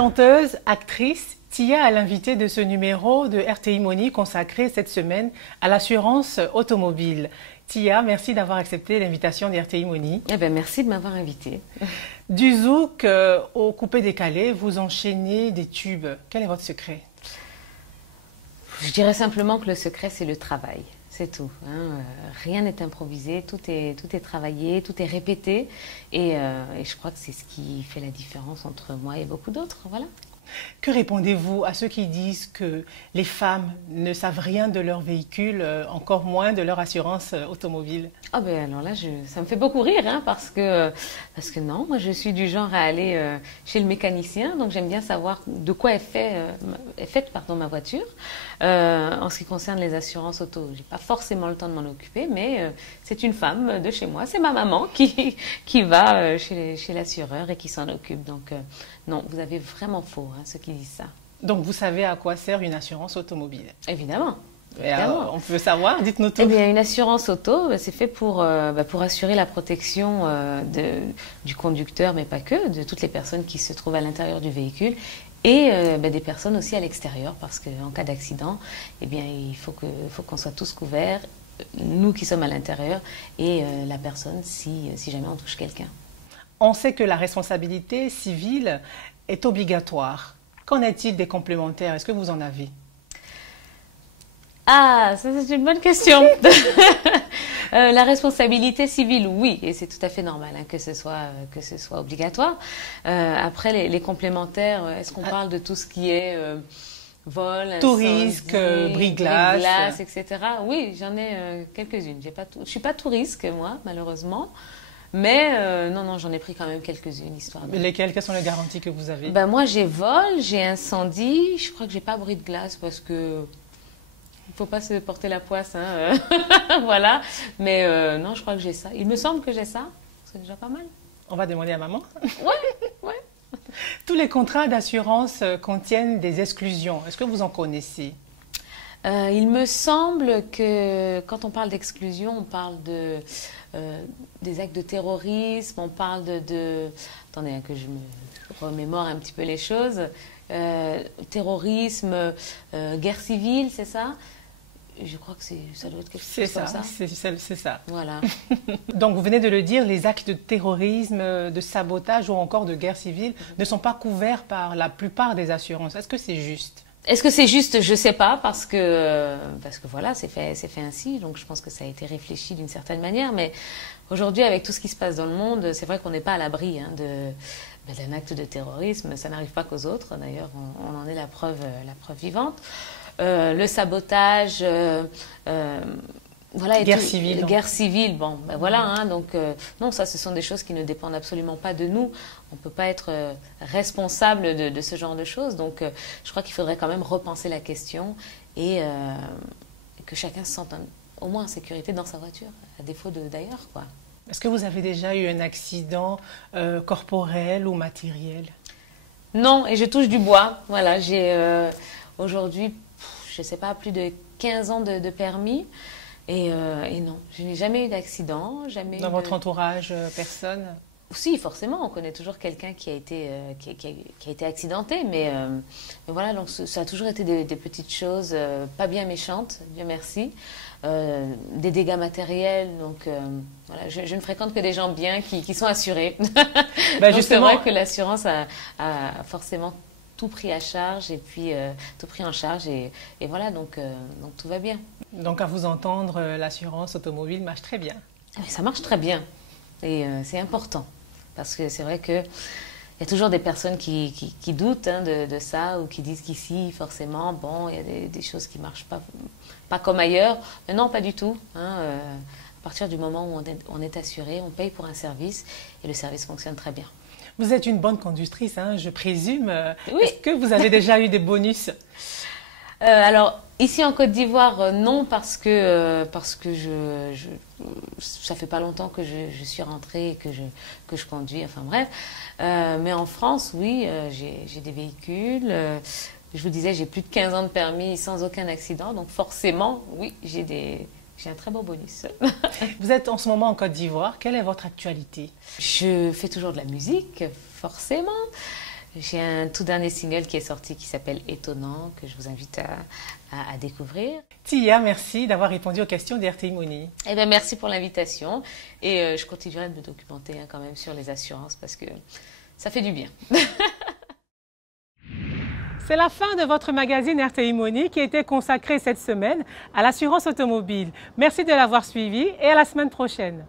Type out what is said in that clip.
Chanteuse, actrice, Tia est l'invitée de ce numéro de RTI Money consacré cette semaine à l'assurance automobile. Tia, merci d'avoir accepté l'invitation de RTI Money. Eh bien, merci de m'avoir invitée. Du zouk au coupé-décalé, vous enchaînez des tubes. Quel est votre secret? Je dirais simplement que le secret, c'est le travail. C'est tout. Rien n'est improvisé, tout est travaillé, tout est répété. Et je crois que c'est ce qui fait la différence entre moi et beaucoup d'autres. Voilà. Que répondez-vous à ceux qui disent que les femmes ne savent rien de leur véhicule, encore moins de leur assurance automobile? Ah ben alors là, ça me fait beaucoup rire, parce que non, moi je suis du genre à aller chez le mécanicien, donc j'aime bien savoir de quoi est faite ma voiture. En ce qui concerne les assurances auto, j'ai pas forcément le temps de m'en occuper, mais c'est une femme de chez moi, c'est ma maman qui va chez l'assureur et qui s'en occupe. Donc non, vous avez vraiment faux, ceux qui disent ça. Donc vous savez à quoi sert une assurance automobile? Évidemment. Alors, on peut savoir, dites-nous tout. Eh bien, une assurance auto, c'est fait pour assurer la protection du conducteur, mais pas que, de toutes les personnes qui se trouvent à l'intérieur du véhicule et des personnes aussi à l'extérieur, parce qu'en cas d'accident, eh bien, il faut qu'on soit tous couverts, nous qui sommes à l'intérieur et la personne si jamais on touche quelqu'un. On sait que la responsabilité civile est obligatoire. Qu'en est-il des complémentaires? Est-ce que vous en avez? Ah, ça c'est une bonne question. La responsabilité civile, oui, et c'est tout à fait normal que ce soit obligatoire. Après, les complémentaires, est-ce qu'on parle de tout ce qui est vol, tout risque, brise-glace, etc. Oui, j'en ai quelques-unes. Je suis pas tout risque, moi, malheureusement. Mais non, j'en ai pris quand même quelques-unes, histoire de... Lesquelles? Quelles sont les garanties que vous avez? Moi, j'ai vol, j'ai incendie. Je crois que j'ai pas brise-glace parce que... Il ne faut pas se porter la poisse, voilà. Mais non, je crois que j'ai ça. Il me semble que j'ai ça. C'est déjà pas mal. On va demander à maman. Ouais. Tous les contrats d'assurance contiennent des exclusions. Est-ce que vous en connaissez? Il me semble que quand on parle d'exclusion, on parle des actes de terrorisme, on parle Attendez, que je me remémore un petit peu les choses. Terrorisme, guerre civile, c'est ça? Je crois que ça doit être quelque chose comme ça. C'est ça. Voilà. Donc vous venez de le dire, les actes de terrorisme, de sabotage ou encore de guerre civile ne sont pas couverts par la plupart des assurances. Est-ce que c'est juste? Est-ce que c'est juste? Je ne sais pas, parce que voilà, c'est fait ainsi. Donc je pense que ça a été réfléchi d'une certaine manière. Mais aujourd'hui, avec tout ce qui se passe dans le monde, c'est vrai qu'on n'est pas à l'abri d'un acte de terrorisme. Ça n'arrive pas qu'aux autres. D'ailleurs, on en est la preuve vivante. Le sabotage, voilà, guerre civile. Guerre civile, voilà. Donc non, ça, ce sont des choses qui ne dépendent absolument pas de nous. On ne peut pas être responsable de ce genre de choses. Donc je crois qu'il faudrait quand même repenser la question et que chacun se sente au moins en sécurité dans sa voiture, à défaut d'ailleurs, quoi. Est-ce que vous avez déjà eu un accident corporel ou matériel? Non, et je touche du bois. Voilà, j'ai aujourd'hui, je ne sais pas, plus de 15 ans de permis. Et non, je n'ai jamais eu d'accident. Dans votre entourage, personne? Si, forcément, on connaît toujours quelqu'un qui a été accidenté. Mais voilà, donc ça a toujours été des petites choses, pas bien méchantes, Dieu merci. Des dégâts matériels, donc voilà, je ne fréquente que des gens bien qui sont assurés. Donc c'est vrai que l'assurance a forcément tout pris à charge et puis tout pris en charge et voilà, donc tout va bien. Donc à vous entendre, l'assurance automobile marche très bien. Mais ça marche très bien et c'est important parce que c'est vrai que il y a toujours des personnes qui doutent de ça ou qui disent qu'ici, forcément, il y a des choses qui ne marchent pas comme ailleurs. Mais non, pas du tout. À partir du moment où on est assuré, on paye pour un service et le service fonctionne très bien. Vous êtes une bonne conductrice, je présume. Oui. Est-ce que vous avez déjà eu des bonus? Alors, ici en Côte d'Ivoire, non, parce que ça fait pas longtemps que je suis rentrée et que je conduis, enfin bref. Mais en France, oui, j'ai des véhicules. Je vous disais, j'ai plus de 15 ans de permis sans aucun accident. Donc forcément, oui, j'ai un très beau bonus. Vous êtes en ce moment en Côte d'Ivoire. Quelle est votre actualité? Je fais toujours de la musique, forcément. J'ai un tout dernier single qui est sorti qui s'appelle Étonnant, que je vous invite à découvrir. Tia, merci d'avoir répondu aux questions d'RTI Money. Eh bien, merci pour l'invitation et je continuerai de me documenter quand même sur les assurances parce que ça fait du bien. C'est la fin de votre magazine RTI Money qui a été consacré cette semaine à l'assurance automobile. Merci de l'avoir suivi et à la semaine prochaine.